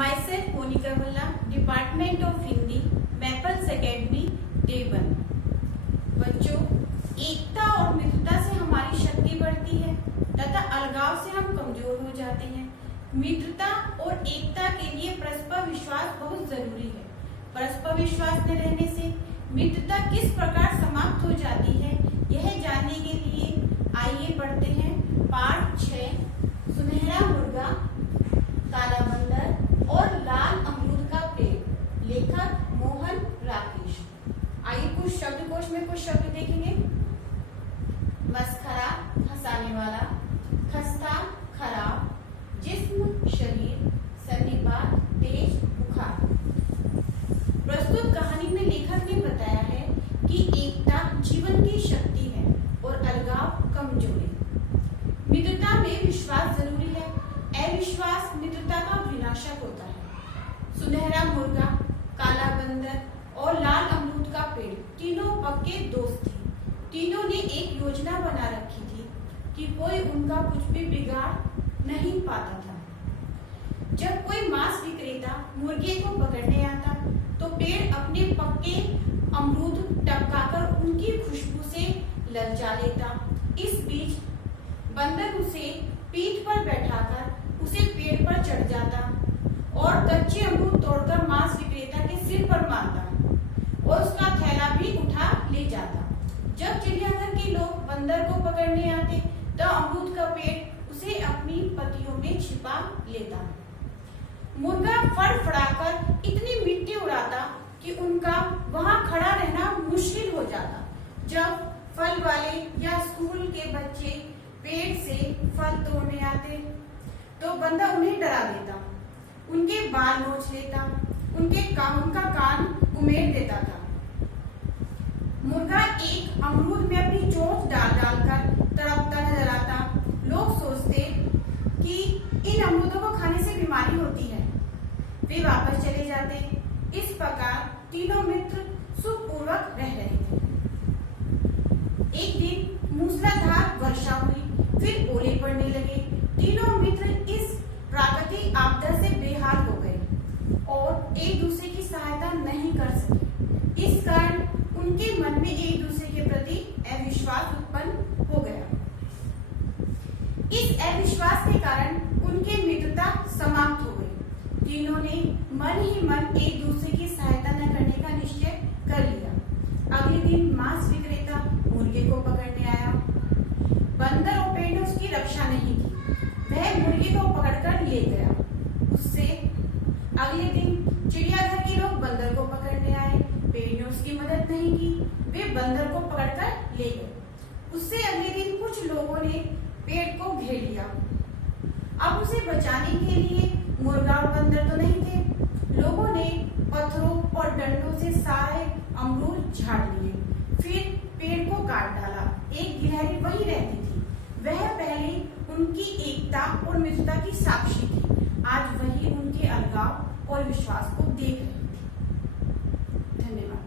Myself Monica Valla, Department of Hindi, Maples Academy, Day 1। बच्चों, एकता और मित्रता से हमारी शक्ति बढ़ती है तथा अलगाव से हम कमजोर हो जाते हैं। मित्रता और एकता के लिए परस्पर विश्वास बहुत जरूरी है। परस्पर विश्वास न रहने से मित्रता किस प्रकार समाप्त हो जाती है, यह जानने के लिए आइए पढ़ते हैं पाठ 6, सुनहरा मुर्गा, काला बंदर और लाल अमरूद का पेड़। लेखक मोहन राकेश। आइए कुछ शब्दकोश में कुछ शब्द देखेंगे। मस्खरा, हंसाने वाला, खस्ता, खराब, जिस्म, शरीर, सन्निपात, तेज, बुखार। प्रस्तुत कहानी में लेखक ने बताया है कि एकता जीवन की शक्ति है और अलगाव कमजोरी। मित्रता में विश्वास जरूरी है, अविश्वास मित्रता का विनाशक होता है। सुनहरा मुर्गा, काला बंदर और लाल अमरूद का पेड़ तीनों पक्के दोस्त थे। तीनों ने एक योजना बना रखी थी कि कोई उनका कुछ भी बिगाड़ नहीं पाता था। जब कोई मांस विक्रेता मुर्गे को पकड़ने आता तो पेड़ अपने पक्के अमरूद टपकाकर उनकी खुशबू से ललचा लेता। इस बीच बंदर उसे पीठ पर बैठाकर उसे पेड़ पर चढ़ जाता और कच्चे अमरूद तोड़कर मांस विक्रेता के सिर पर मारता और उसका थैला भी उठा ले जाता। जब चिड़ियाघर के लोग बंदर को पकड़ने आते तो अमरूद का पेड़ उसे अपनी पत्तियों में छिपा लेता। मुर्गा फड़फड़ाकर इतनी मिट्टी उड़ाता कि उनका वहां खड़ा रहना मुश्किल हो जाता। जब फल वाले या स्कूल के बच्चे पेड़ से फल तोड़ने आते तो बंदर उन्हें डरा देता, उनके बाल नोच लेता, उनका कान उमेड़ देता था। मुर्गा एक अमरूद में अपनी चोंच डाल डालकर तड़पता नजर आता। लोग सोचते कि इन अमरूदों को खाने से बीमारी होती है। वे वापस चले जाते। इस प्रकार तीनों मित्र सुखपूर्वक रह रहे थे। एक दिन मूसलाधार वर्षा हुई, फिर ओले पड़ने लगे। तीनों मित्र इस प्राकृतिक आपदा से बेहाल हो गए और एक दूसरे की सहायता नहीं कर सके। इस कारण उनके मन में एक दूसरे के प्रति अविश्वास उत्पन्न हो गया। इस अविश्वास के कारण उनकी मित्रता समाप्त हो गई। तीनों ने मन ही मन एक दूसरे की सहायता न करने का निश्चय कर लिया। अगले दिन मांस विक्रेता मुर्गे को पकड़ने आया। बंदर और पेड़ ने उसकी रक्षा नहीं की। वह मुर्गे को पकड़कर ले गया। उससे अगले दिन चिड़ियाघर के लोग बंदर को पकड़ने आए। पेड़ ने उसकी मदद नहीं की। वे बंदर को पकड़कर ले गए। उससे अगले दिन कुछ लोगों ने पेड़ को घेर लिया। अब उसे बचाने के लिए मुर्गा और बंदर तो नहीं थे। लोगों ने पत्थरों और डंडों से सारे अमरूद झाड़ लिए, फिर पेड़ को काट डाला। एक गिलहरी वही रहती थी। वह पहले उनकी एकता और मित्रता की साक्षी थी। आज वही उनके अलगाव और विश्वास को देख रही थी। धन्यवाद।